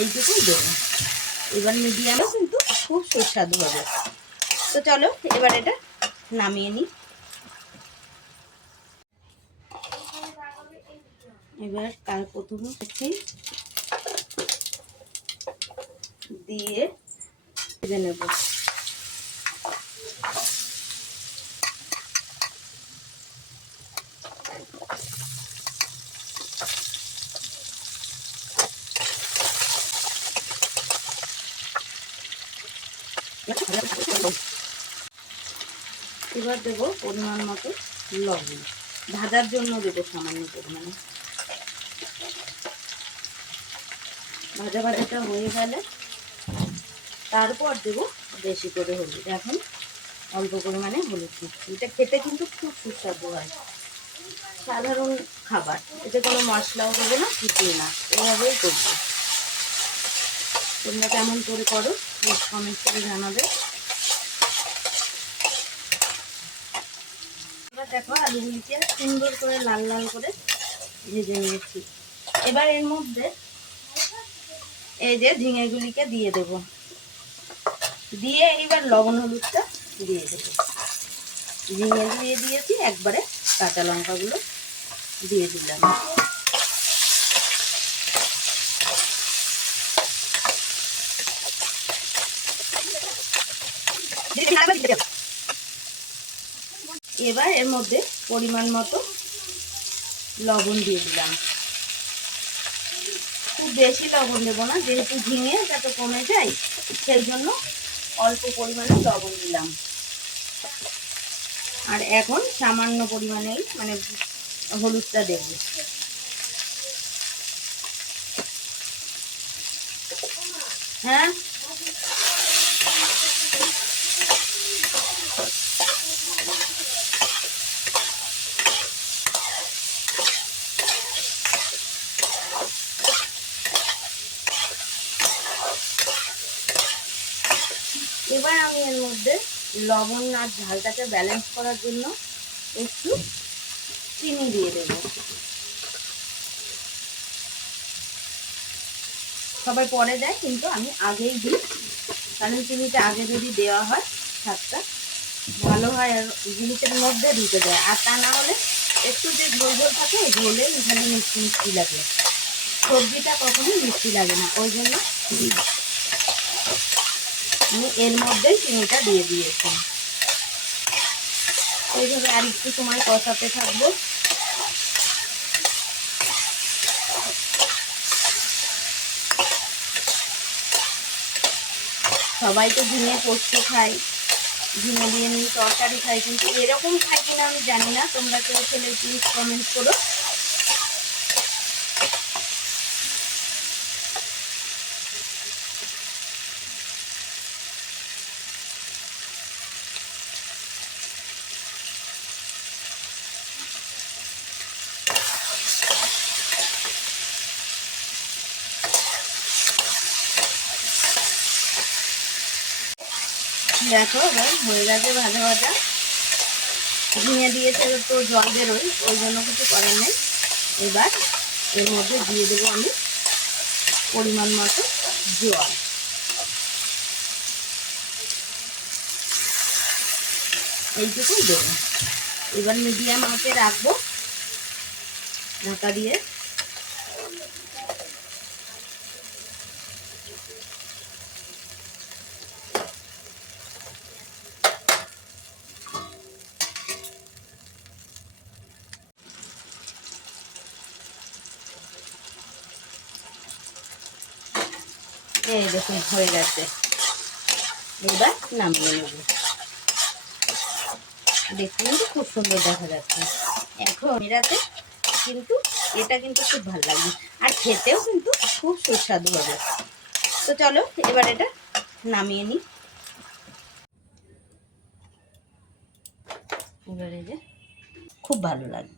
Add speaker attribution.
Speaker 1: এইটুকুই দেবো। এবার মিডিয়ামে কিন্তু খুব সুস্বাদু হবে। তো চলো, এবার এটা নামিয়ে নিই। এবার তার প্রথমে একটি দিয়ে ভেজে নেব। এবার দেবো পরিমাণ মতো লবণ। ভাজার জন্য দেবো সামান্য পরিমাণে। ভাজা ভাজাটা হয়ে গেলে তারপর দেবো বেশি করে হলুদ। এখন অল্প পরিমাণে হলুদ দিচ্ছি। এটা খেতে কিন্তু খুব সুস্বাদু হয়। সাধারণ খাবার। এতে কোনো মশলাও দেবো না, কিছুই না। এভাবেই করব। তোমরা কেমন করে করো, কমেন্ট করে জানাবে। দেখো আলুগুলিকে সুন্দর করে লাল লাল করে ভেজে নিয়েছি। এবার এর মধ্যে এই যে ঝিঙেগুলিকে দিয়ে দেব। দিয়ে এইবার লবণ হলুদটা দিয়ে দেব। ঝিঙে দিয়ে দিয়েছি, একবারে কাঁচা লঙ্কাগুলো দিয়ে দিলাম। এবার এর মধ্যে পরিমাণ মতো লবণ দিয়ে দিলাম। খুব বেশি লবণ দেবো না, যেহেতু ঝিঙে যাতে কমে যায় সেই জন্য অল্প পরিমাণে লবণ দিলাম। আর এখন সামান্য পরিমাণেই মানে হলুদটা দেব। হ্যাঁ? এবার আমি এর মধ্যে লবণ আর ঝালটাকে ব্যালেন্স করার জন্য একটু চিনি দিয়ে দেব। সবাই পরে দেয়, কিন্তু আমি আগেই দিই। কারণ চিনিটা আগে যদি দেওয়া হয়, স্বাদটা ভালো হয় আর জিনিসের মধ্যে ঢুকে যায়। আর তা না হলে একটু যে ঝোল ঝোল থাকে ঝোলে এখানে মিষ্টি মিষ্টি লাগে। সবজিটা কখনোই মিষ্টি লাগে না। ওই জন্য আমি এর মধ্যেই চিনিটা দিয়ে দিয়েছি। এইভাবে আর একটু সময় কষাতে থাকব। সবাই তো ঝিঙে পোস্ত খায়, ঝিঙে দিয়ে নিয়ে তরকারি খাই, কিন্তু এরকম খাই কিনা আমি জানি না। তোমরা কেউ খেলে প্লিজ কমেন্ট করো। দেখো এবার হয়ে গেছে ভাজা ভাজা। ঝিঙে দিয়েছে তো জল বেরোয়, ওই জন্য কিছু করার নেই। এবার এর মধ্যে দিয়ে দেবো আমি পরিমাণ মতো জল। এইটুকুই দেবো। এবার মিডিয়াম আঁচে রাখব। ঢাকা দিয়ে। এই দেখুন, হয়ে গেছে। এবার নামিয়ে নেব। দেখতে কিন্তু খুব সুন্দর দেখা যাচ্ছে। এখন এরাতে কিন্তু, এটা কিন্তু খুব ভালো লাগবে আর খেতেও কিন্তু খুব সুস্বাদু হবে। তো চলো, এবার এটা নামিয়ে নিই। এবারে যে খুব ভালো লাগবে।